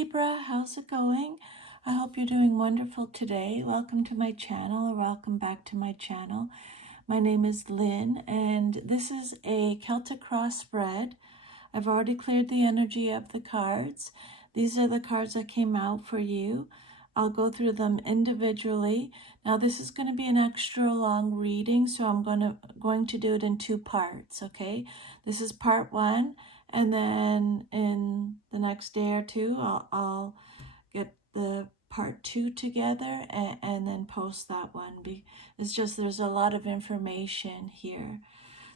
Libra, how's it going? I hope you're doing wonderful today. Welcome to my channel, or welcome back to my channel. My name is Lynn, and this is a Celtic cross spread. I've already cleared the energy of the cards. These are the cards that came out for you. I'll go through them individually. Now this is going to be an extra long reading, so I'm going to do it in two parts, okay? This is part one, and then in the next day or two, I'll get the part two together and then post that one. It's just there's a lot of information here.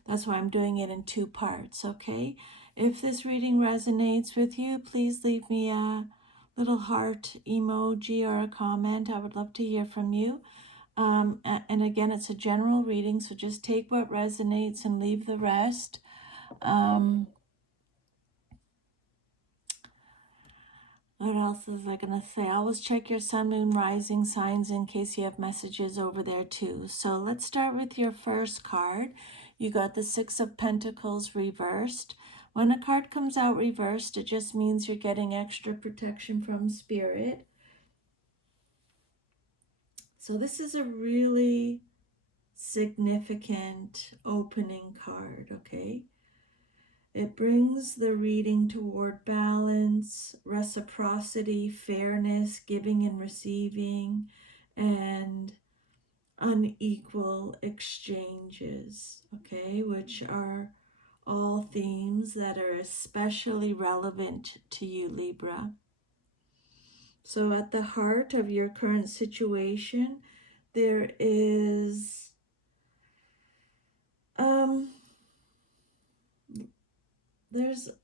That's why I'm doing it in two parts, okay? If this reading resonates with you, please leave me a little heart emoji or a comment. I would love to hear from you. And again, it's a general reading, so just take what resonates and leave the rest. What else was I going to say? Always check your sun, moon, rising signs in case you have messages over there too. So let's start with your first card. You got the Six of Pentacles reversed. When a card comes out reversed, it just means you're getting extra protection from Spirit. So this is a really significant opening card, okay? It brings the reading toward balance, reciprocity, fairness, giving and receiving, and unequal exchanges, okay, which are all themes that are especially relevant to you, Libra. So at the heart of your current situation, there is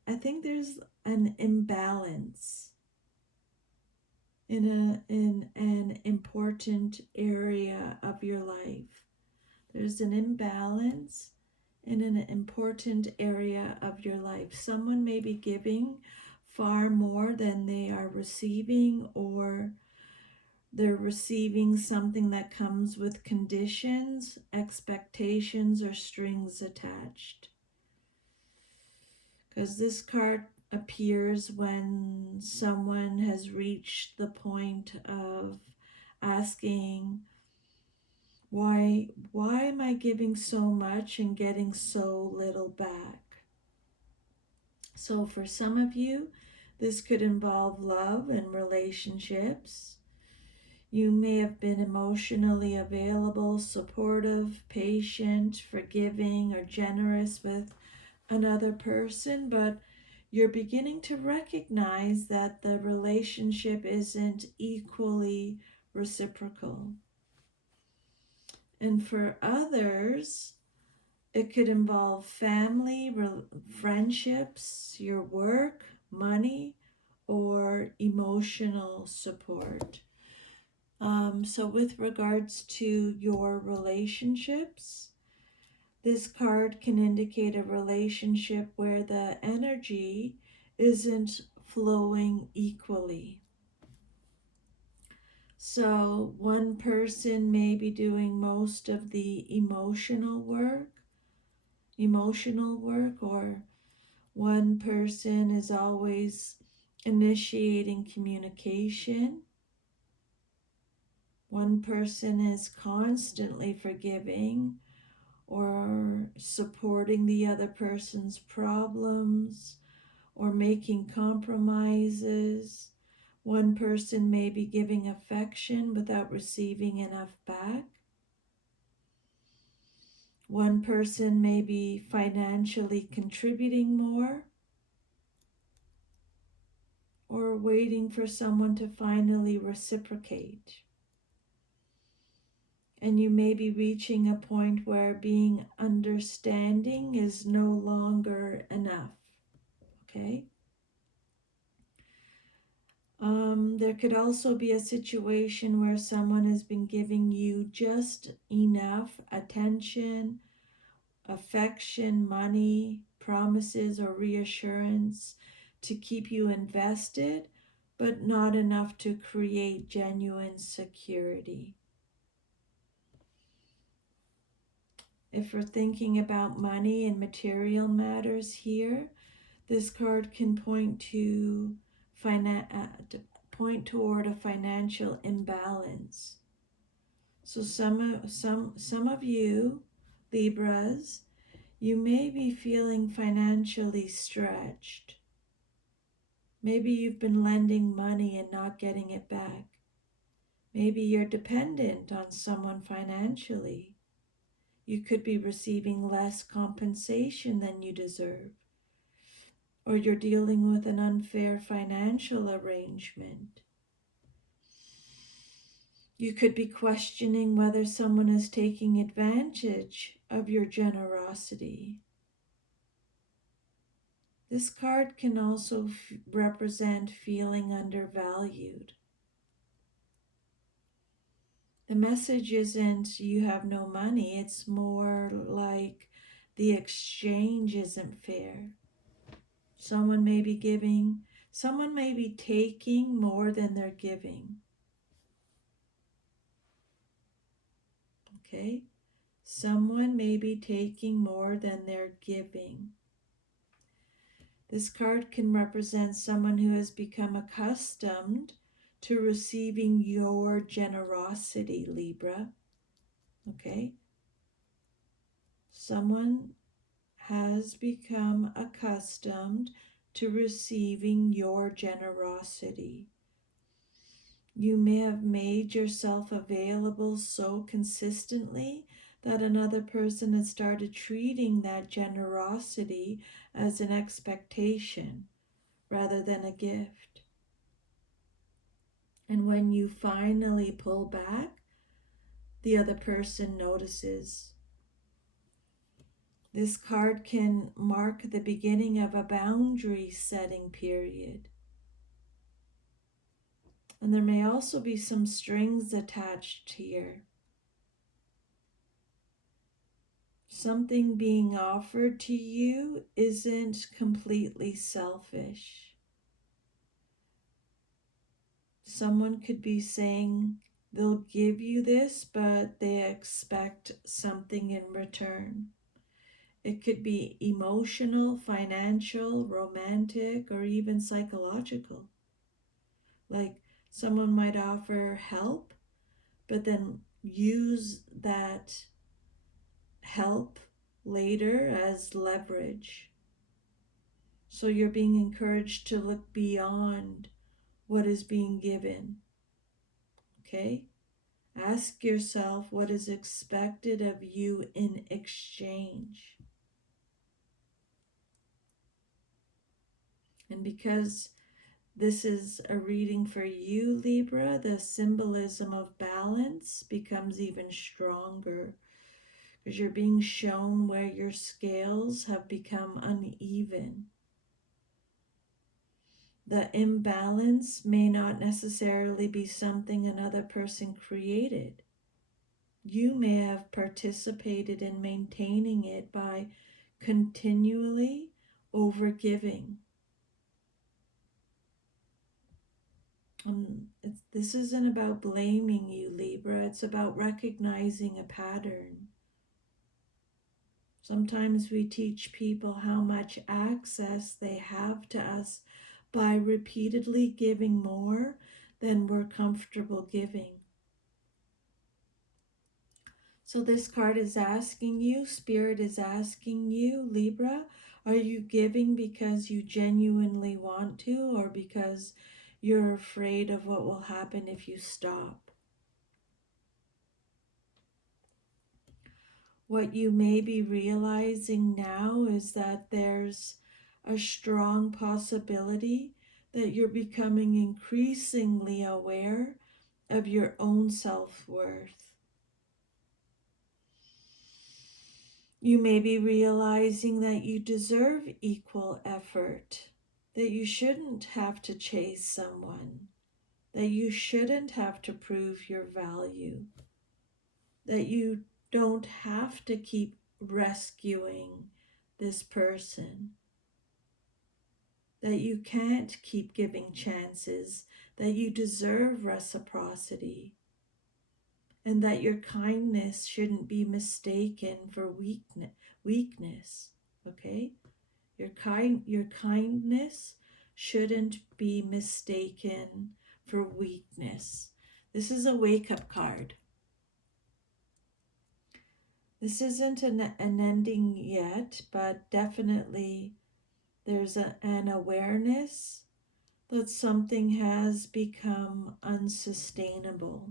I think there's an imbalance in an important area of your life. There's an imbalance in an important area of your life. Someone may be giving far more than they are receiving, or they're receiving something that comes with conditions, expectations, or strings attached. Because this card appears when someone has reached the point of asking, why am I giving so much and getting so little back? So for some of you, this could involve love and relationships. You may have been emotionally available, supportive, patient, forgiving, or generous with another person, but you're beginning to recognize that the relationship isn't equally reciprocal. And for others, it could involve family, friendships, your work, money, or emotional support. So with regards to your relationships, this card can indicate a relationship where the energy isn't flowing equally. So one person may be doing most of the emotional work, or one person is always initiating communication. One person is constantly forgiving or supporting the other person's problems or making compromises. One person may be giving affection without receiving enough back. One person may be financially contributing more or waiting for someone to finally reciprocate. And you may be reaching a point where being understanding is no longer enough, okay? There could also be a situation where someone has been giving you just enough attention, affection, money, promises, or reassurance to keep you invested, but not enough to create genuine security. If we're thinking about money and material matters here, this card can point to to point toward a financial imbalance. So some of you Libras, you may be feeling financially stretched. Maybe you've been lending money and not getting it back. Maybe you're dependent on someone financially. You could be receiving less compensation than you deserve. Or you're dealing with an unfair financial arrangement. You could be questioning whether someone is taking advantage of your generosity. This card can also represent feeling undervalued. The message isn't you have no money, it's more like the exchange isn't fair. Someone may be taking more than they're giving. Okay? Someone may be taking more than they're giving. This card can represent someone who has become accustomed to receiving your generosity, Libra. Okay? Someone has become accustomed to receiving your generosity. You may have made yourself available so consistently that another person has started treating that generosity as an expectation rather than a gift. And when you finally pull back, the other person notices. This card can mark the beginning of a boundary setting period. And there may also be some strings attached here. Something being offered to you isn't completely selfish. Someone could be saying they'll give you this, but they expect something in return. It could be emotional, financial, romantic, or even psychological. Like someone might offer help, but then use that help later as leverage. So you're being encouraged to look beyond what is being given. Okay? Ask yourself what is expected of you in exchange. And because this is a reading for you, Libra, the symbolism of balance becomes even stronger because you're being shown where your scales have become uneven. The imbalance may not necessarily be something another person created. You may have participated in maintaining it by continually overgiving. This isn't about blaming you, Libra. It's about recognizing a pattern. Sometimes we teach people how much access they have to us by repeatedly giving more than we're comfortable giving. So this card is asking you, Spirit is asking you, Libra, are you giving because you genuinely want to or because you're afraid of what will happen if you stop? What you may be realizing now is that there's a strong possibility that you're becoming increasingly aware of your own self-worth. You may be realizing that you deserve equal effort, that you shouldn't have to chase someone, that you shouldn't have to prove your value, that you don't have to keep rescuing this person, that you can't keep giving chances, that you deserve reciprocity, and that your kindness shouldn't be mistaken for weakness, okay? Your kindness shouldn't be mistaken for weakness. This is a wake-up card. This isn't an ending yet, but definitely there's an awareness that something has become unsustainable.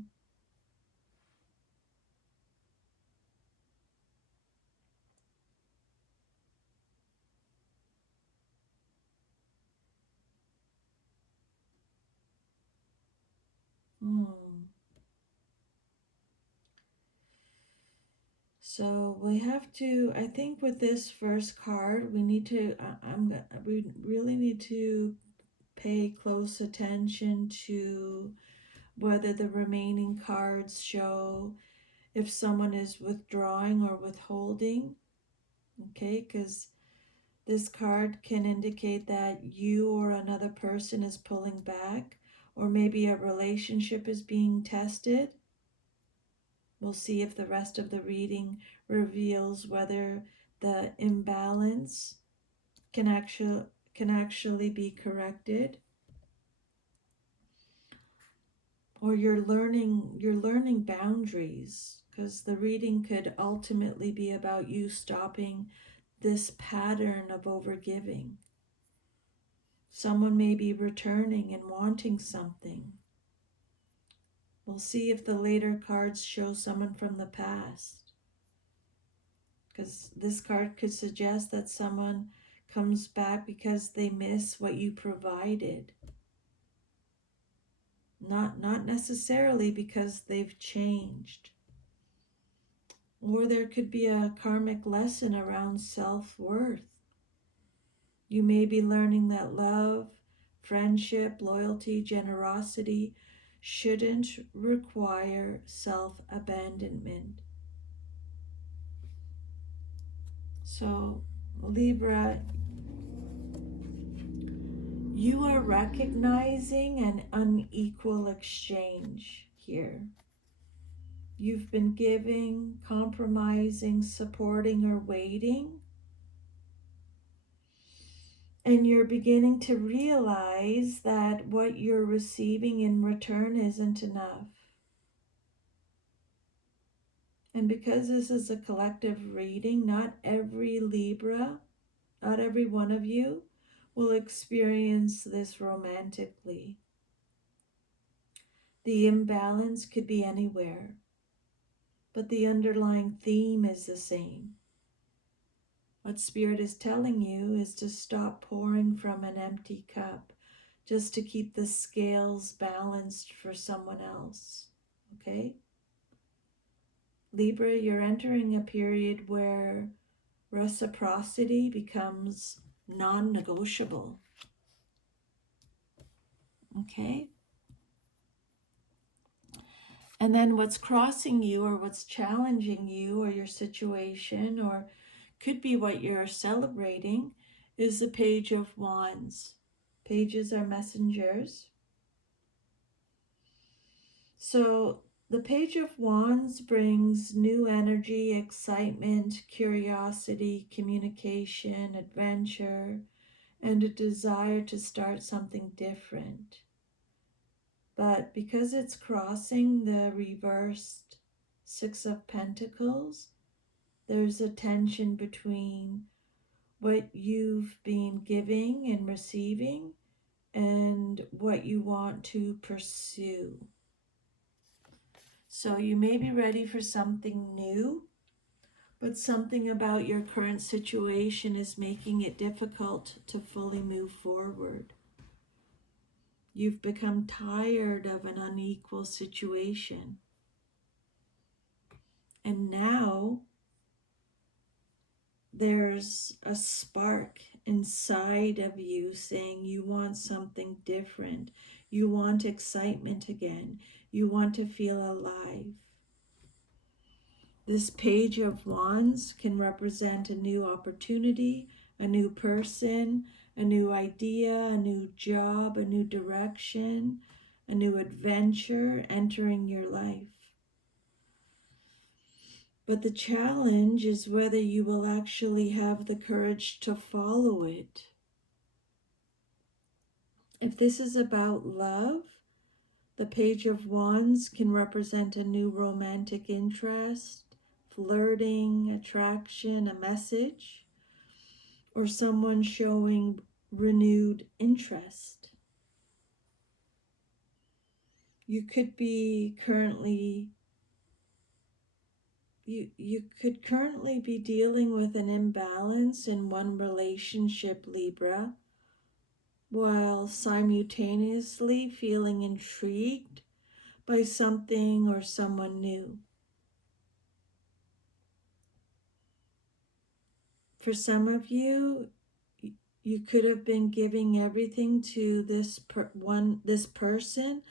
Hmm. So we have to, I think with this first card, we need to, we really need to pay close attention to whether the remaining cards show if someone is withdrawing or withholding, okay? Because this card can indicate that you or another person is pulling back, or maybe a relationship is being tested. We'll see if the rest of the reading reveals whether the imbalance can actually be corrected, or you're learning boundaries, because the reading could ultimately be about you stopping this pattern of overgiving. Someone may be returning and wanting something. We'll see if the later cards show someone from the past, because this card could suggest that someone comes back because they miss what you provided, not necessarily because they've changed. Or there could be a karmic lesson around self-worth. You may be learning that love, friendship, loyalty, generosity shouldn't require self-abandonment. So, Libra, you are recognizing an unequal exchange here. You've been giving, compromising, supporting, or waiting, and you're beginning to realize that what you're receiving in return isn't enough. And because this is a collective reading, not every Libra, not every one of you will experience this romantically. The imbalance could be anywhere, but the underlying theme is the same. What Spirit is telling you is to stop pouring from an empty cup just to keep the scales balanced for someone else. Okay? Libra, you're entering a period where reciprocity becomes non-negotiable. Okay? And then what's crossing you, or what's challenging you, or your situation, or could be what you're celebrating, is the Page of Wands. Pages are messengers. So the Page of Wands brings new energy, excitement, curiosity, communication, adventure, and a desire to start something different. But because it's crossing the reversed Six of Pentacles, there's a tension between what you've been giving and receiving and what you want to pursue. So you may be ready for something new, but something about your current situation is making it difficult to fully move forward. You've become tired of an unequal situation. And now there's a spark inside of you saying you want something different. You want excitement again. You want to feel alive. This Page of Wands can represent a new opportunity, a new person, a new idea, a new job, a new direction, a new adventure entering your life. But the challenge is whether you will actually have the courage to follow it. If this is about love, the Page of Wands can represent a new romantic interest, flirting, attraction, a message, or someone showing renewed interest. You could be currently you could currently be dealing with an imbalance in one relationship, Libra, while simultaneously feeling intrigued by something or someone new. For some of you, you could have been giving everything to this person,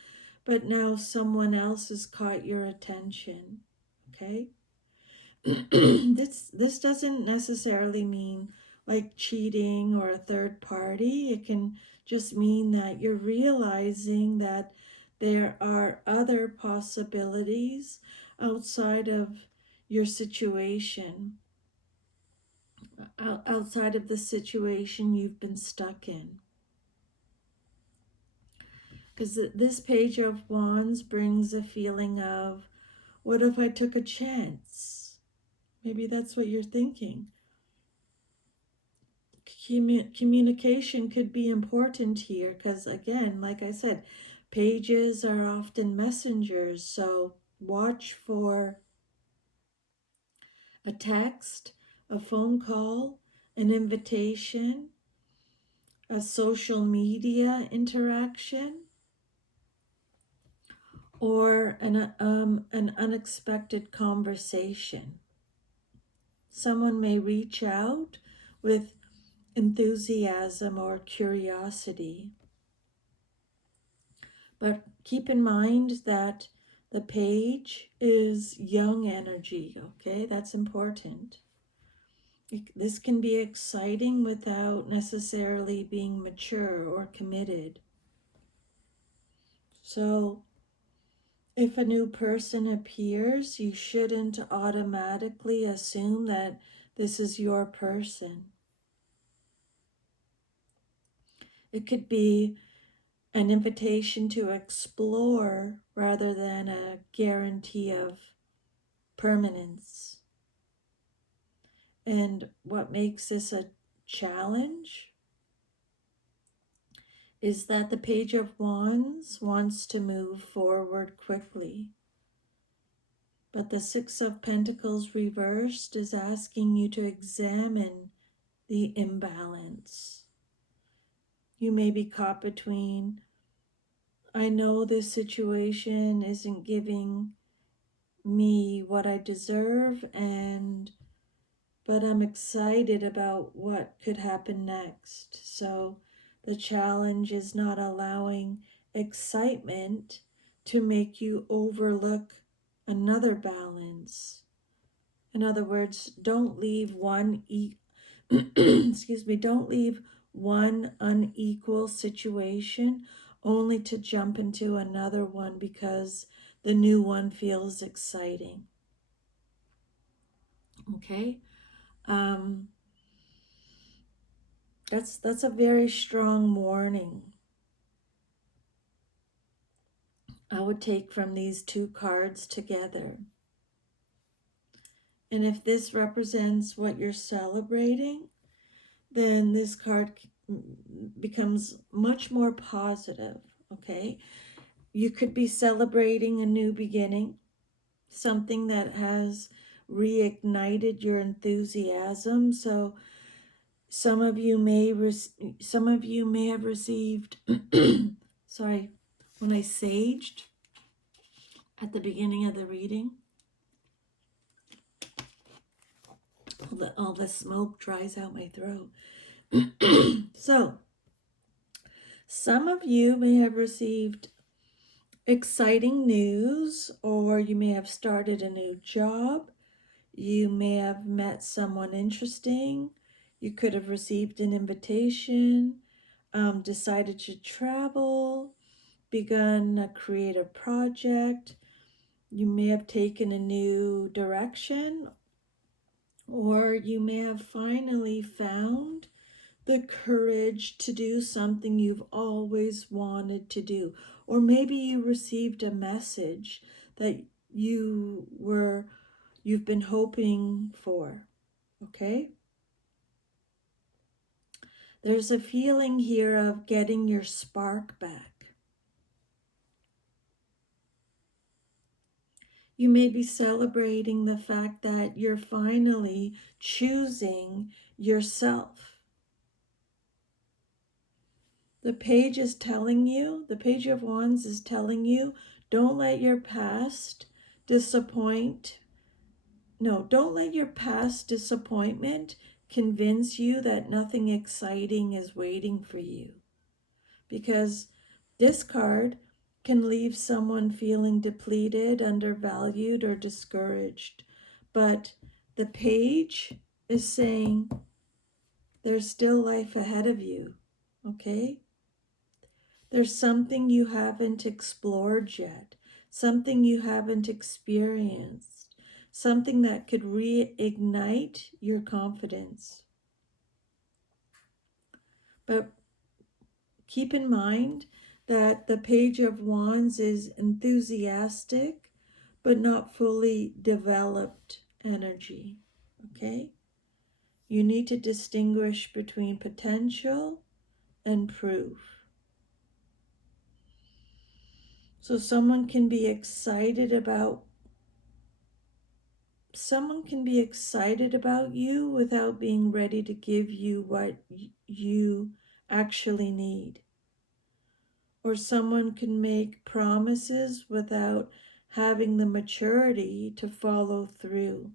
but now someone else has caught your attention. Okay? This doesn't necessarily mean like cheating or a third party. It can just mean that you're realizing that there are other possibilities outside of your situation, outside of the situation you've been stuck in. Because this Page of Wands brings a feeling of, what if I took a chance? Maybe that's what you're thinking. Communication could be important here because, again, like I said, pages are often messengers. So watch for a text, a phone call, an invitation, a social media interaction, or an unexpected conversation. Someone may reach out with enthusiasm or curiosity. But keep in mind that the page is young energy, okay? That's important. This can be exciting without necessarily being mature or committed. So, if a new person appears, you shouldn't automatically assume that this is your person. It could be an invitation to explore rather than a guarantee of permanence. And what makes this a challenge is that the Page of Wands wants to move forward quickly. But the Six of Pentacles reversed is asking you to examine the imbalance. You may be caught between, I know this situation isn't giving me what I deserve, but I'm excited about what could happen next. So the challenge is not allowing excitement to make you overlook another balance. In other words, don't leave don't leave one unequal situation only to jump into another one because the new one feels exciting. Okay? Um, that's a very strong warning I would take from these two cards together. And if this represents what you're celebrating, then this card becomes much more positive, okay? You could be celebrating a new beginning, something that has reignited your enthusiasm. So some of you may have received sorry, when I saged at the beginning of the reading, all the smoke dries out my throat. So some of you may have received exciting news, or you may have started a new job. You may have met someone interesting. You could have received an invitation, decided to travel, begun a creative project. You may have taken a new direction, or you may have finally found the courage to do something you've always wanted to do. Or maybe you received a message that you've been hoping for. Okay? There's a feeling here of getting your spark back. You may be celebrating the fact that you're finally choosing yourself. The page of Wands is telling you, don't let your past disappointment convince you that nothing exciting is waiting for you. Because this card can leave someone feeling depleted, undervalued, or discouraged. But the page is saying there's still life ahead of you, okay? There's something you haven't explored yet, something you haven't experienced, something that could reignite your confidence. But keep in mind that the Page of Wands is enthusiastic, but not fully developed energy, okay? You need to distinguish between potential and proof. So someone can be excited about you without being ready to give you what you actually need. Or someone can make promises without having the maturity to follow through.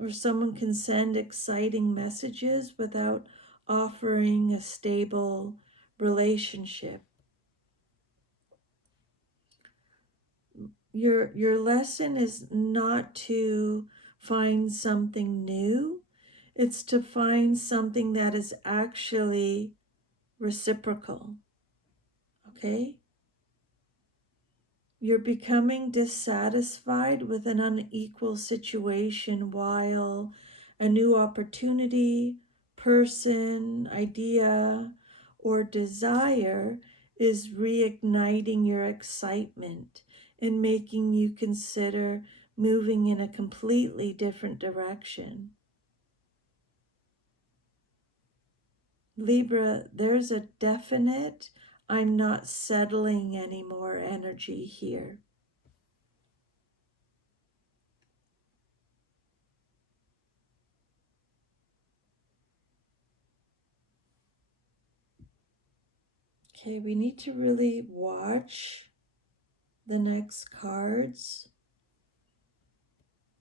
Or someone can send exciting messages without offering a stable relationship. Your lesson is not to find something new. It's to find something that is actually reciprocal. Okay? You're becoming dissatisfied with an unequal situation while a new opportunity, person, idea, or desire is reigniting your excitement and making you consider moving in a completely different direction. Libra, there's a definite I'm not settling anymore energy here. Okay, we need to really watch the next cards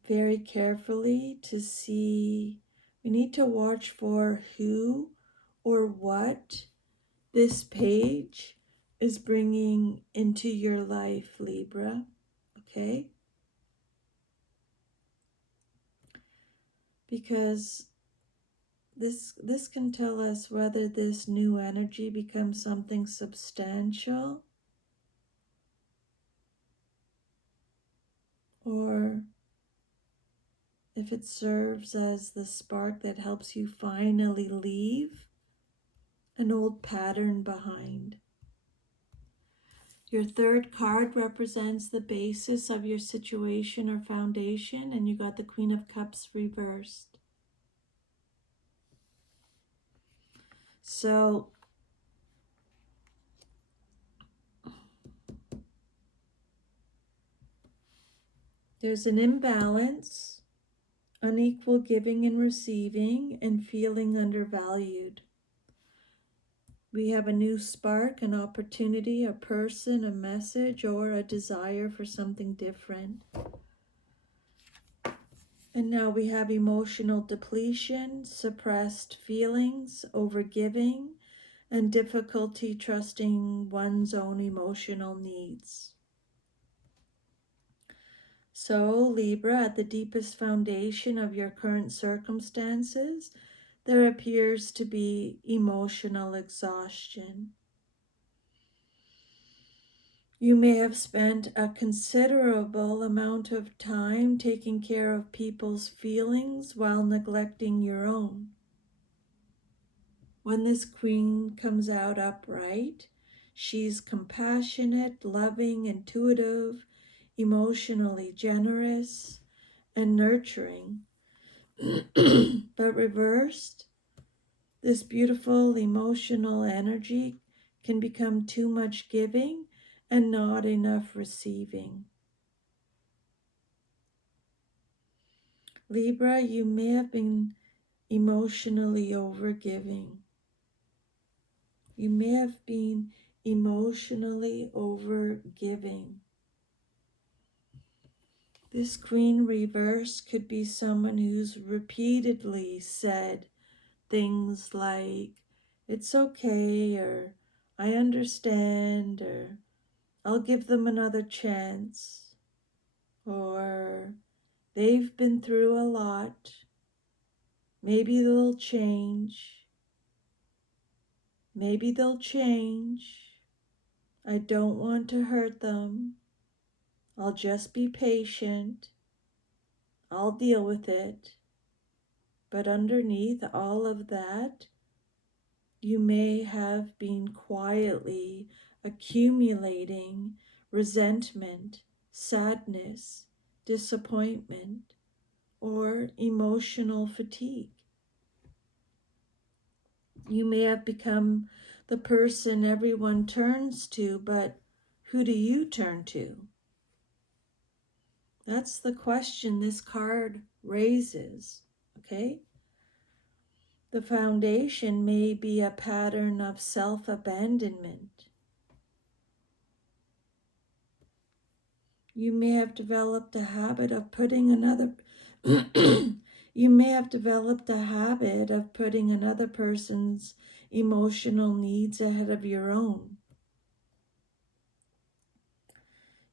very carefully to see. We need to watch for who or what this page is bringing into your life, Libra. Okay? Because this can tell us whether this new energy becomes something substantial or if it serves as the spark that helps you finally leave an old pattern behind. Your third card represents the basis of your situation or foundation, and you got the Queen of Cups reversed. So there's an imbalance, unequal giving and receiving, and feeling undervalued. We have a new spark, an opportunity, a person, a message, or a desire for something different. And now we have emotional depletion, suppressed feelings, overgiving, and difficulty trusting one's own emotional needs. So, Libra, at the deepest foundation of your current circumstances, there appears to be emotional exhaustion. You may have spent a considerable amount of time taking care of people's feelings while neglecting your own. When this queen comes out upright, she's compassionate, loving, intuitive, emotionally generous, and nurturing. But reversed, this beautiful emotional energy can become too much giving and not enough receiving. Libra, you may have been emotionally overgiving. You may have been emotionally overgiving. This queen reverse could be someone who's repeatedly said things like, it's okay, or I understand, or I'll give them another chance, or they've been through a lot, maybe they'll change, maybe they'll change, I don't want to hurt them, I'll just be patient, I'll deal with it. But underneath all of that, you may have been quietly accumulating resentment, sadness, disappointment, or emotional fatigue. You may have become the person everyone turns to, but who do you turn to? That's the question this card raises, okay? The foundation may be a pattern of self-abandonment. You may have developed a habit of putting another you may have developed a habit of putting another person's emotional needs ahead of your own.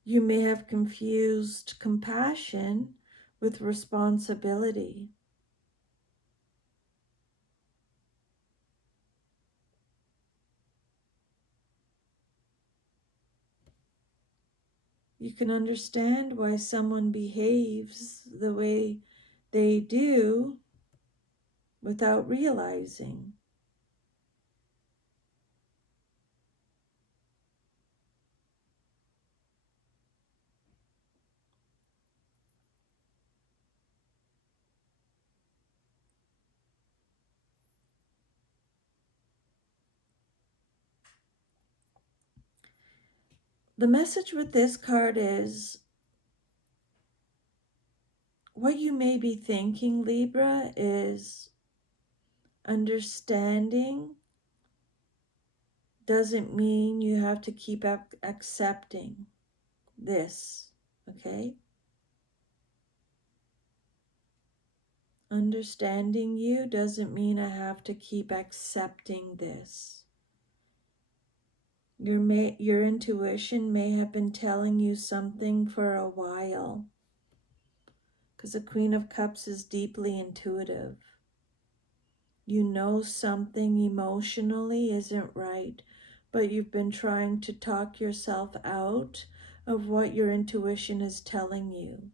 You may have confused compassion with responsibility. You can understand why someone behaves the way they do without realizing. The message with this card is what you may be thinking, Libra, is understanding doesn't mean you have to keep accepting this, okay? Understanding you doesn't mean I have to keep accepting this. Your intuition may have been telling you something for a while, because the Queen of Cups is deeply intuitive. You know something emotionally isn't right, but you've been trying to talk yourself out of what your intuition is telling you.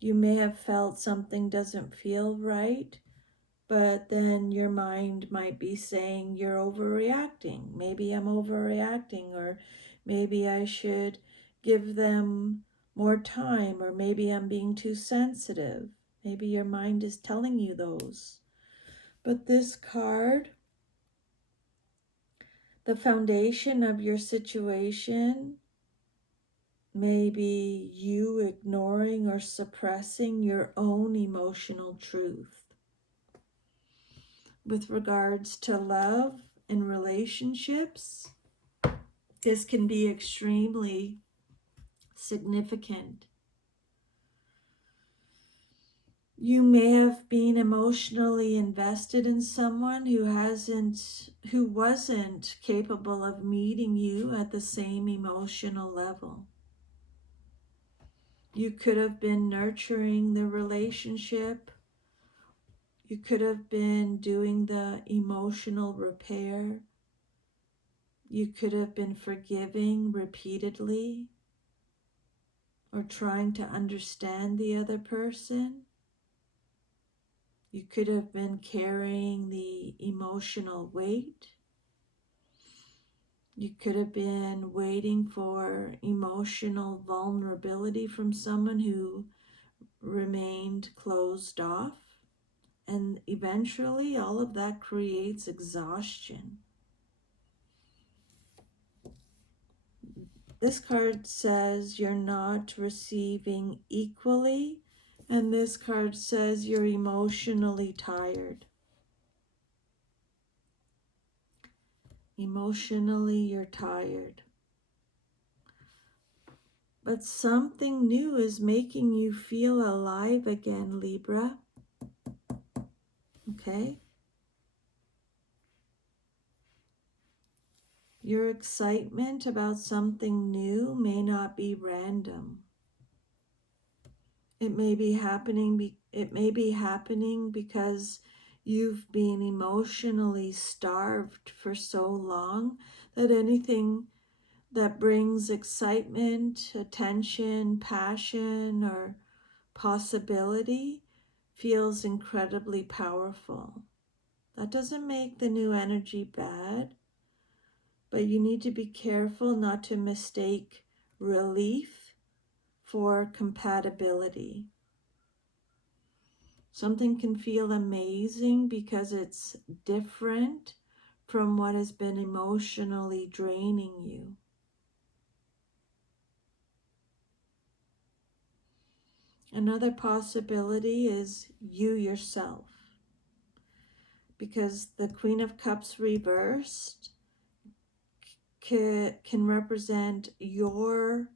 You may have felt something doesn't feel right, but then your mind might be saying you're overreacting. Maybe I'm overreacting, or maybe I should give them more time, or maybe I'm being too sensitive. Maybe your mind is telling you those. But this card, the foundation of your situation, may be you ignoring or suppressing your own emotional truth. With regards to love and relationships, this can be extremely significant. You may have been emotionally invested in someone who wasn't capable of meeting you at the same emotional level. You could have been nurturing the relationship. You could have been doing the emotional repair. You could have been forgiving repeatedly or trying to understand the other person. You could have been carrying the emotional weight. You could have been waiting for emotional vulnerability from someone who remained closed off. And eventually, all of that creates exhaustion. This card says you're not receiving equally, and this card says you're emotionally tired. Emotionally, you're tired. But something new is making you feel alive again, Libra. Okay? Your excitement about something new may not be random. It may be happening because you've been emotionally starved for so long that anything that brings excitement, attention, passion, or possibility feels incredibly powerful. That doesn't make the new energy bad, but you need to be careful not to mistake relief for compatibility. Something can feel amazing because it's different from what has been emotionally draining you. Another possibility is you yourself, because the Queen of Cups reversed can represent your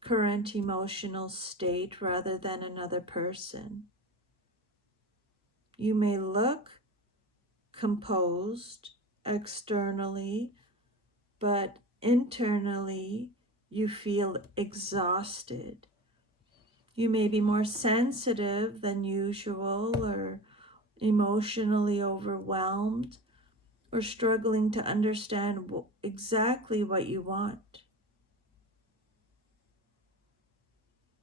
current emotional state rather than another person. You may look composed externally, but internally you feel exhausted. You may be more sensitive than usual, or emotionally overwhelmed, or struggling to understand exactly what you want.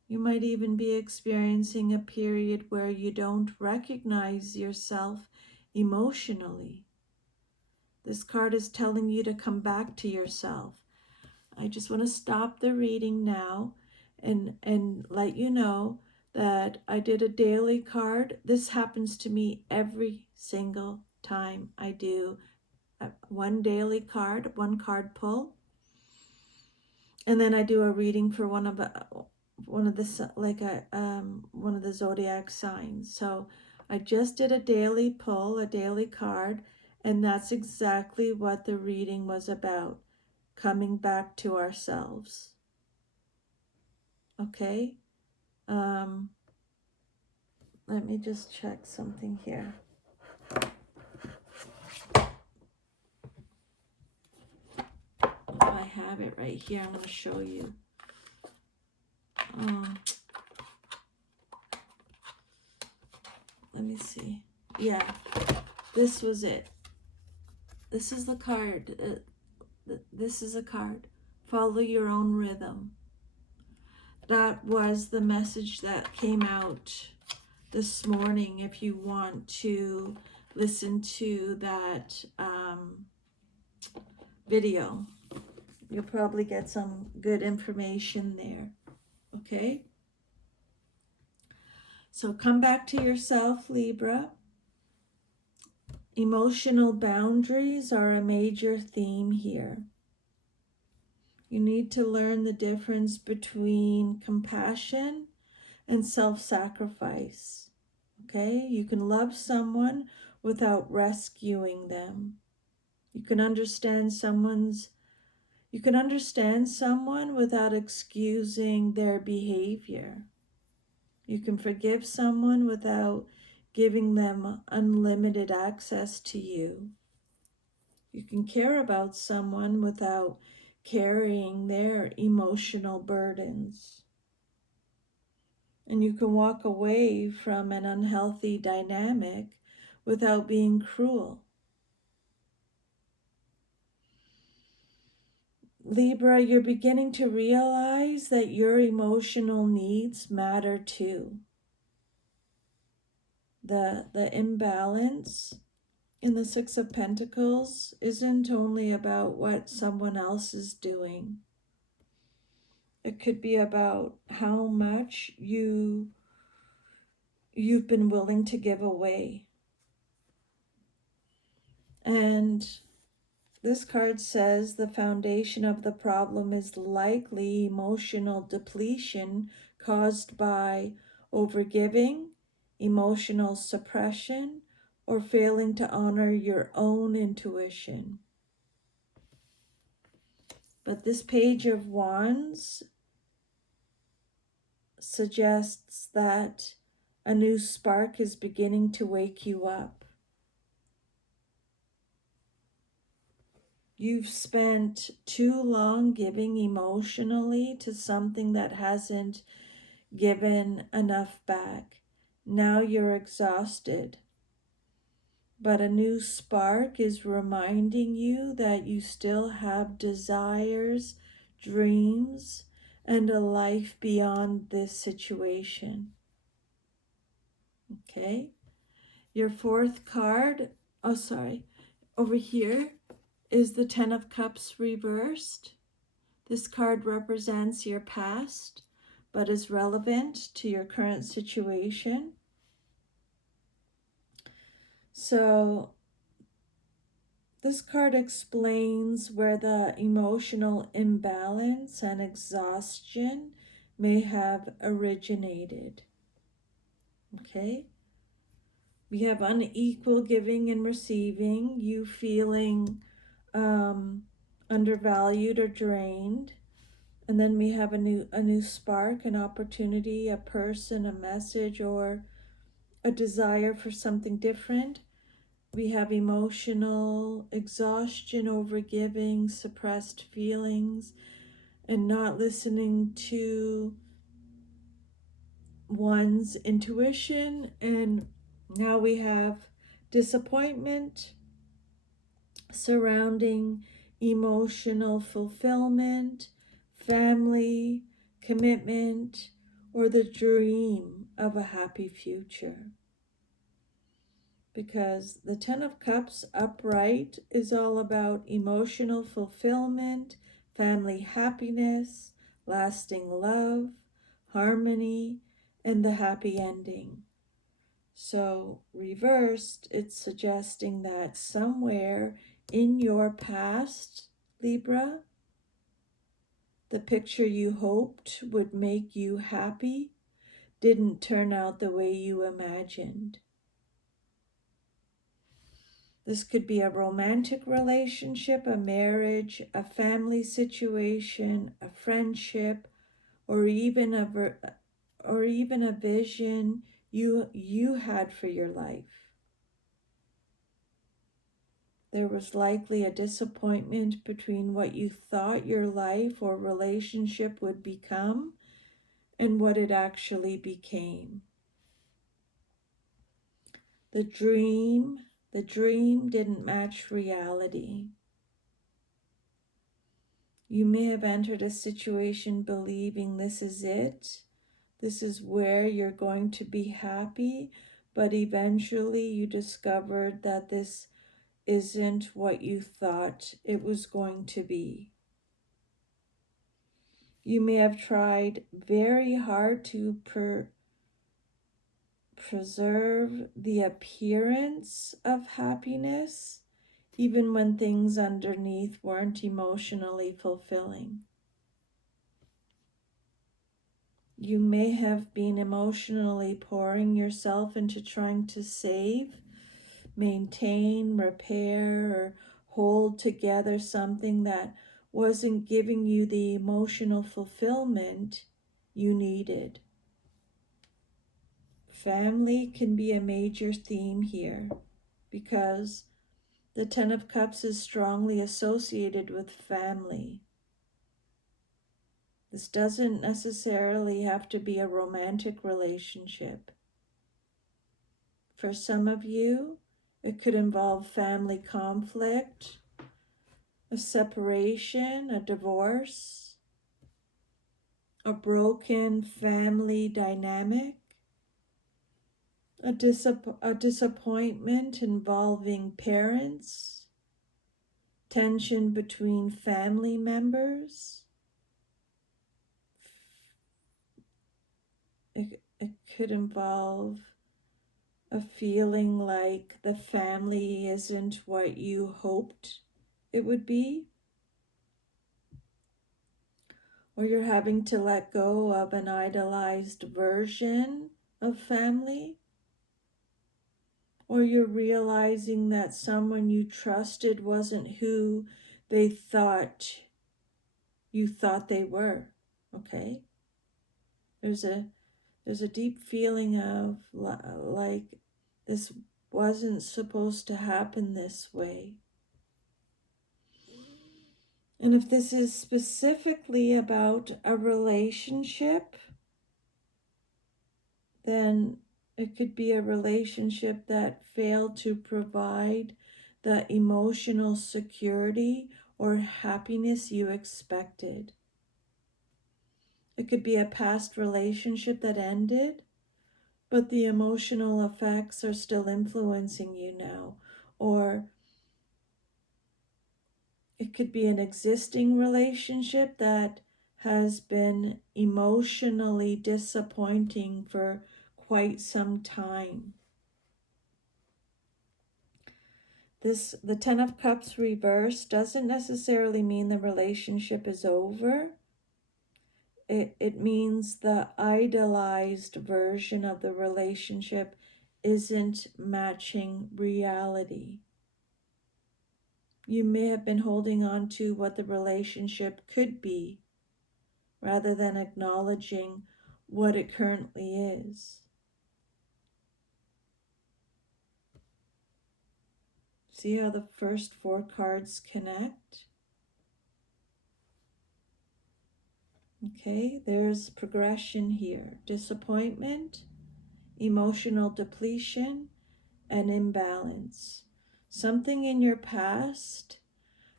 You might even be experiencing a period where you don't recognize yourself emotionally. This card is telling you to come back to yourself. I just want to stop the reading now and let you know that I did a daily card. This happens to me every single time I do one daily card, one card pull, and then I do a reading for one of the zodiac signs. So I just did a daily pull, a daily card, and that's exactly what the reading was about. Coming back to ourselves. Okay? Um, Let me just check something here. If I have it right here, I'm going to show you. Let me see. Yeah, this was it. This is the card. This is a card. Follow your own rhythm. That was the message that came out this morning. If you want to listen to that video, you'll probably get some good information there. Okay? So come back to yourself, Libra. Emotional boundaries are a major theme here. You need to learn the difference between compassion and self-sacrifice. Okay? You can love someone without rescuing them. You can understand someone without excusing their behavior. You can forgive someone without giving them unlimited access to you. You can care about someone without carrying their emotional burdens. And you can walk away from an unhealthy dynamic without being cruel. Libra, you're beginning to realize that your emotional needs matter too. The imbalance in the Six of Pentacles isn't only about what someone else is doing. It could be about how much you've been willing to give away. And this card says the foundation of the problem is likely emotional depletion caused by overgiving, emotional suppression, or failing to honor your own intuition. But this Page of Wands suggests that a new spark is beginning to wake you up. You've spent too long giving emotionally to something that hasn't given enough back. Now you're exhausted. But a new spark is reminding you that you still have desires, dreams, and a life beyond this situation. Okay? Your fourth card, over here is the Ten of Cups reversed. This card represents your past, but is relevant to your current situation. So this card explains where the emotional imbalance and exhaustion may have originated. Okay? We have unequal giving and receiving, you feeling undervalued or drained. And then we have a new spark, an opportunity, a person, a message, or a desire for something different. We have emotional exhaustion, overgiving, suppressed feelings, and not listening to one's intuition. And now we have disappointment surrounding emotional fulfillment, family, commitment, or the dream of a happy future. Because the Ten of Cups upright is all about emotional fulfillment, family happiness, lasting love, harmony, and the happy ending. So reversed, it's suggesting that somewhere in your past, Libra, the picture you hoped would make you happy didn't turn out the way you imagined. This could be a romantic relationship, a marriage, a family situation, a friendship, or even a vision you had for your life. There was likely a disappointment between what you thought your life or relationship would become and what it actually became. The dream didn't match reality. You may have entered a situation believing this is it, this is where you're going to be happy, but eventually you discovered that this isn't what you thought it was going to be. You may have tried very hard to preserve the appearance of happiness, even when things underneath weren't emotionally fulfilling. You may have been emotionally pouring yourself into trying to save, maintain, repair, or hold together something that wasn't giving you the emotional fulfillment you needed. Family can be a major theme here because the Ten of Cups is strongly associated with family. This doesn't necessarily have to be a romantic relationship. For some of you, it could involve family conflict, a separation, a divorce, a broken family dynamic. a disappointment involving parents, tension between family members. It could involve a feeling like the family isn't what you hoped it would be, or you're having to let go of an idolized version of family, or you're realizing that someone you trusted wasn't who they thought you thought they were. Okay? There's a deep feeling of like this wasn't supposed to happen this way. And if this is specifically about a relationship, then it could be a relationship that failed to provide the emotional security or happiness you expected. It could be a past relationship that ended, but the emotional effects are still influencing you now. Or it could be an existing relationship that has been emotionally disappointing for quite some time. The Ten of Cups reversed doesn't necessarily mean the relationship is over. It means the idolized version of the relationship isn't matching reality. You may have been holding on to what the relationship could be rather than acknowledging what it currently is. See how the first four cards connect? Okay, there's progression here. Disappointment, emotional depletion, and imbalance. Something in your past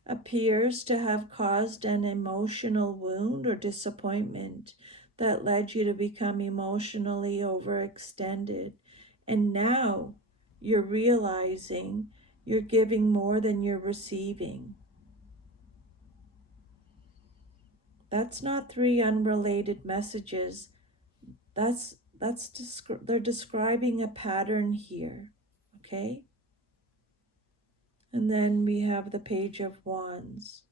appears to have caused an emotional wound or disappointment that led you to become emotionally overextended. And now you're realizing you're giving more than you're receiving. That's not three unrelated messages. They're describing a pattern here, okay? And then we have the Page of Wands.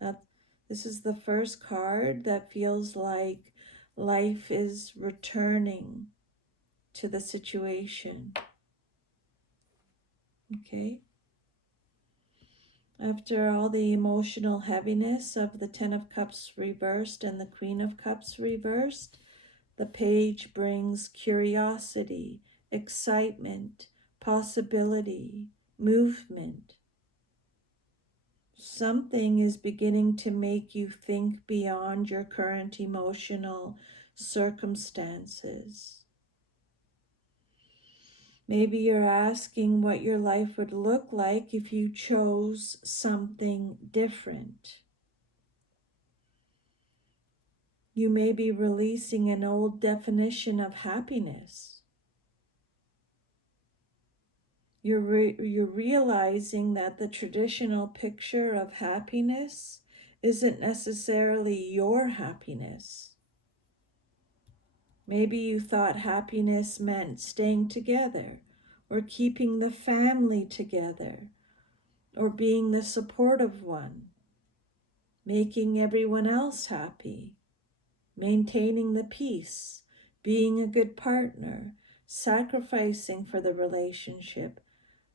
Now, this is the first card that feels like life is returning to the situation. Okay? After all the emotional heaviness of the Ten of Cups reversed and the Queen of Cups reversed, the page brings curiosity, excitement, possibility, movement. Something is beginning to make you think beyond your current emotional circumstances. Maybe you're asking what your life would look like if you chose something different. You may be releasing an old definition of happiness. You're realizing that the traditional picture of happiness isn't necessarily your happiness. Maybe you thought happiness meant staying together, or keeping the family together, or being the supportive one, making everyone else happy, maintaining the peace, being a good partner, sacrificing for the relationship.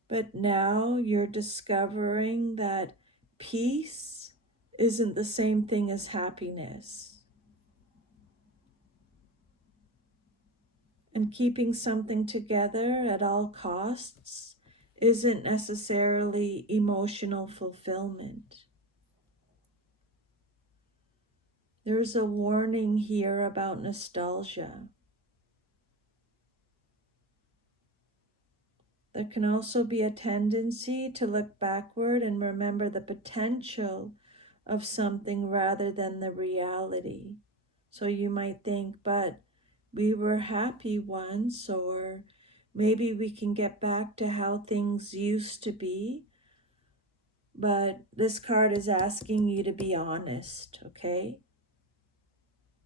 But now you're discovering that peace isn't the same thing as happiness. And keeping something together at all costs isn't necessarily emotional fulfillment. There's a warning here about nostalgia. There can also be a tendency to look backward and remember the potential of something rather than the reality. So you might think, but we were happy once, or Maybe we can get back to how things used to be, but this card is asking you to be honest, okay?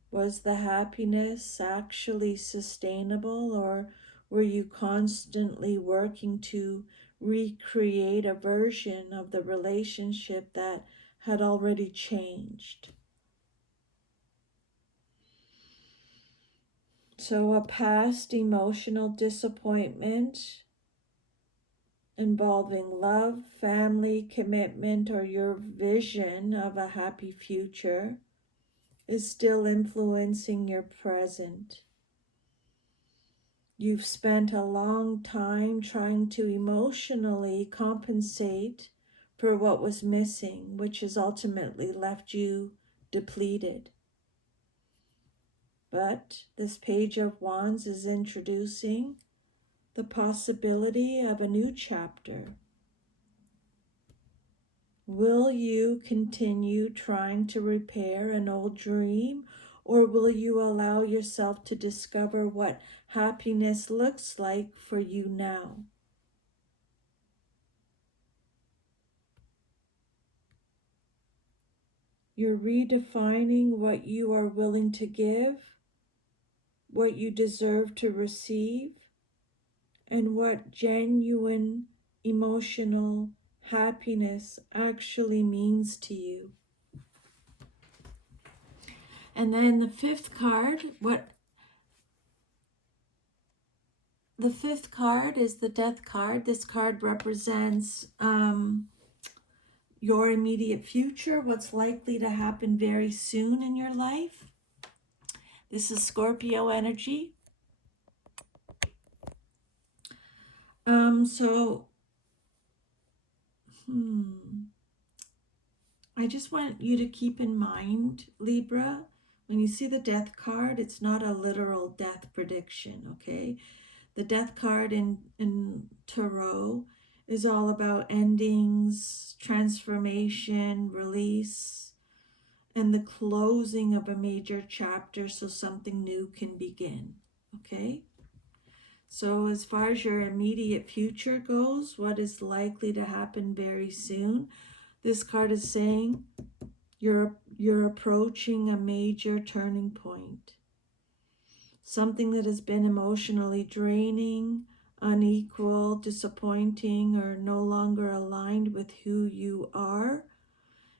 Was the happiness actually sustainable, or were you constantly working to recreate a version of the relationship that had already changed? So, a past emotional disappointment involving love, family, commitment, or your vision of a happy future is still influencing your present. You've spent a long time trying to emotionally compensate for what was missing, which has ultimately left you depleted. But this Page of Wands is introducing the possibility of a new chapter. Will you continue trying to repair an old dream, or will you allow yourself to discover what happiness looks like for you now? You're redefining what you are willing to give, what you deserve to receive, and what genuine emotional happiness actually means to you. And then the fifth card, the fifth card is the Death card. This card represents your immediate future, what's likely to happen very soon in your life. This is Scorpio energy. So I just want you to keep in mind, Libra, when you see the Death card, it's not a literal death prediction, okay? The Death card in Tarot is all about endings, transformation, release, and the closing of a major chapter so something new can begin, okay? So as far as your immediate future goes, what is likely to happen very soon, this card is saying you're approaching a major turning point. Something that has been emotionally draining, unequal, disappointing, or no longer aligned with who you are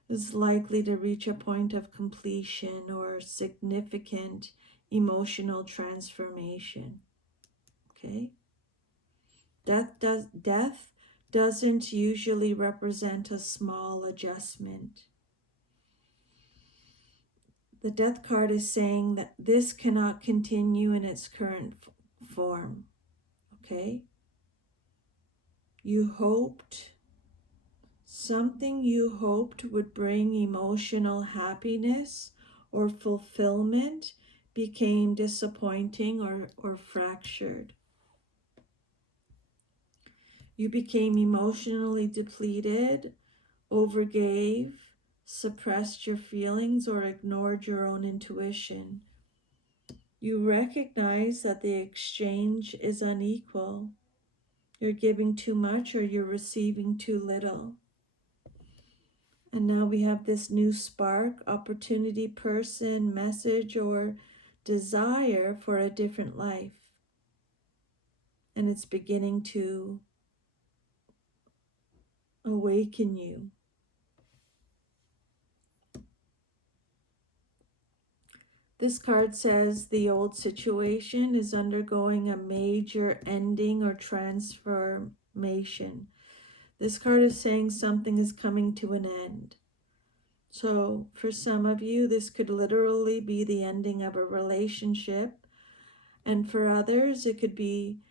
is likely to reach a point of completion or significant emotional transformation. Okay? Death doesn't usually represent a small adjustment. The Death card is saying that this cannot continue in its current form. Okay? Something you hoped would bring emotional happiness or fulfillment became disappointing or fractured. You became emotionally depleted, overgave, suppressed your feelings, or ignored your own intuition. You recognize that the exchange is unequal. You're giving too much or you're receiving too little. And now we have this new spark, opportunity, person, message, or desire for a different life. And it's beginning to awaken you. This card says the old situation is undergoing a major ending or transformation. This card is saying something is coming to an end. So for some of you, this could literally be the ending of a relationship. And for others, it could be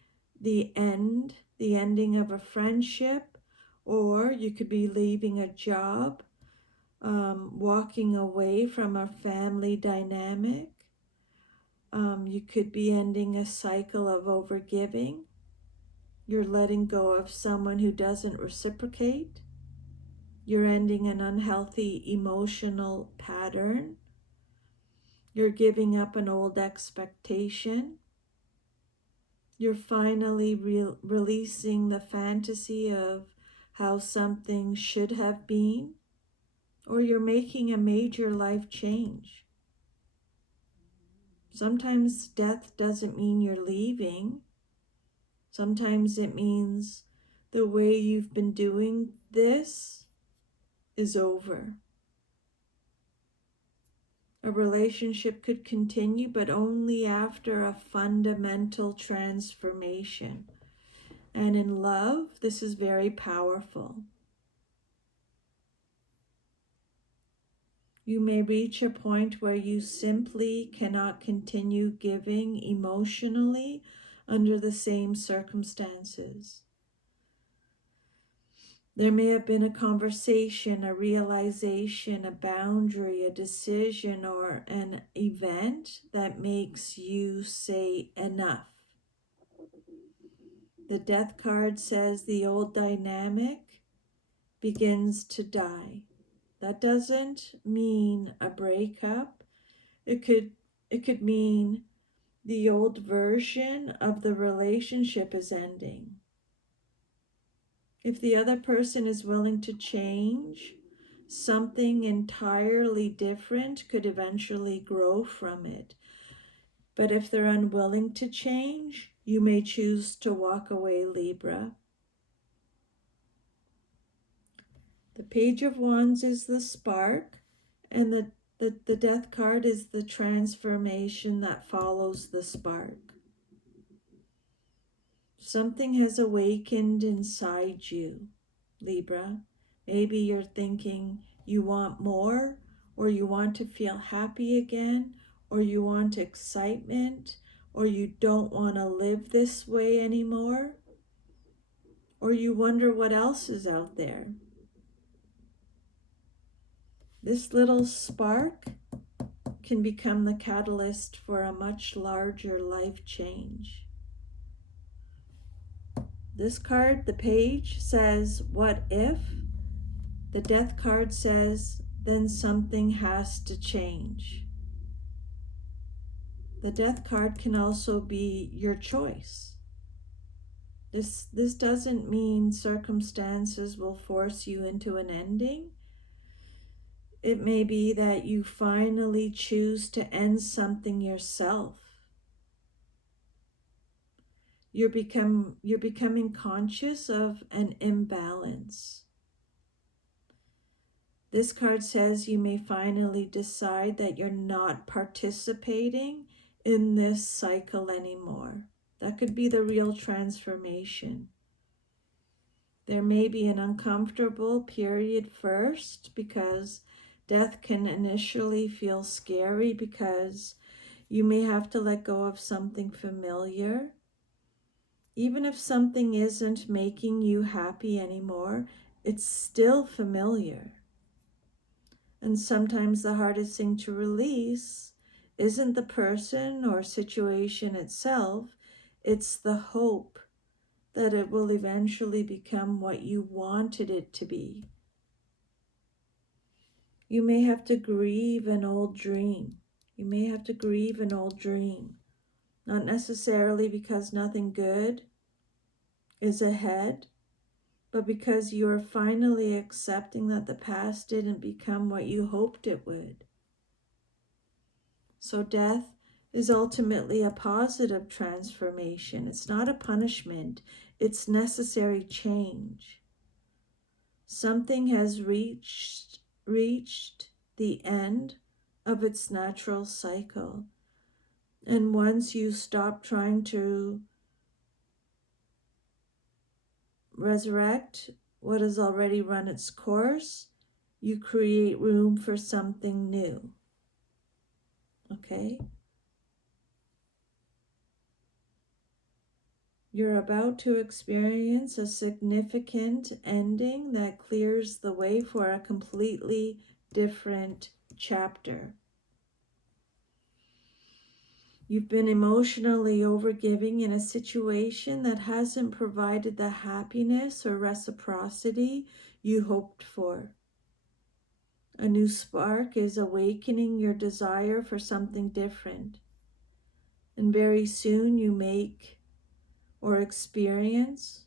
the ending of a friendship, or you could be leaving a job, walking away from a family dynamic. You could be ending a cycle of overgiving. You're letting go of someone who doesn't reciprocate. You're ending an unhealthy emotional pattern. You're giving up an old expectation. You're finally releasing the fantasy of how something should have been, or you're making a major life change. Sometimes death doesn't mean you're leaving. Sometimes it means the way you've been doing this is over. A relationship could continue, but only after a fundamental transformation. And in love, this is very powerful. You may reach a point where you simply cannot continue giving emotionally under the same circumstances. There may have been a conversation, a realization, a boundary, a decision, or an event that makes you say enough. The death card says the old dynamic begins to die. That doesn't mean a breakup. It could mean the old version of the relationship is ending. If the other person is willing to change, something entirely different could eventually grow from it. But if they're unwilling to change, you may choose to walk away, Libra. The Page of Wands is the spark, and the Death card is the transformation that follows the spark. Something has awakened inside you, Libra. Maybe you're thinking you want more, or you want to feel happy again, or you want excitement, or you don't want to live this way anymore, or you wonder what else is out there. This little spark can become the catalyst for a much larger life change. This card, the Page, says, what if? The Death card says, then something has to change. The Death card can also be your choice. This doesn't mean circumstances will force you into an ending. It may be that you finally choose to end something yourself. You're becoming conscious of an imbalance. This card says you may finally decide that you're not participating in this cycle anymore. That could be the real transformation. There may be an uncomfortable period first because death can initially feel scary because you may have to let go of something familiar. Even if something isn't making you happy anymore, it's still familiar. And sometimes the hardest thing to release isn't the person or situation itself, it's the hope that it will eventually become what you wanted it to be. You may have to grieve an old dream. You may have to grieve an old dream. Not necessarily because nothing good is ahead, but because you are finally accepting that the past didn't become what you hoped it would. So death is ultimately a positive transformation. It's not a punishment, it's necessary change. Something has reached the end of its natural cycle. And once you stop trying to resurrect what has already run its course, you create room for something new. Okay? You're about to experience a significant ending that clears the way for a completely different chapter. You've been emotionally overgiving in a situation that hasn't provided the happiness or reciprocity you hoped for. A new spark is awakening your desire for something different. And very soon you make or experience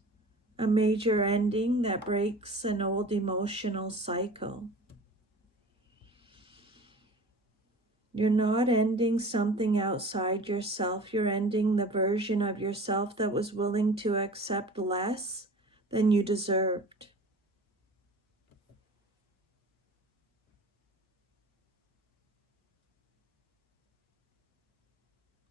a major ending that breaks an old emotional cycle. You're not ending something outside yourself. You're ending the version of yourself that was willing to accept less than you deserved.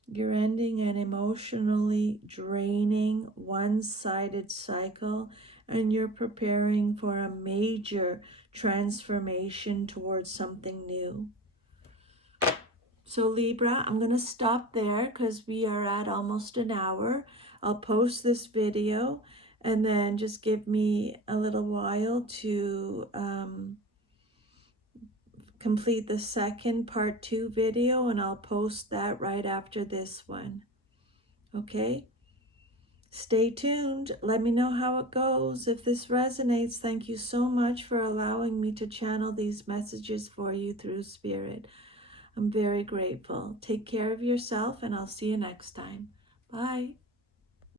You're ending an emotionally draining, one-sided cycle, and you're preparing for a major transformation towards something new. So Libra, I'm going to stop there because we are at almost an hour. I'll post this video and then just give me a little while to complete the second part 2 video, and I'll post that right after this one. Okay? Stay tuned. Let me know how it goes. If this resonates, thank you so much for allowing me to channel these messages for you through Spirit. I'm very grateful. Take care of yourself, and I'll see you next time. Bye.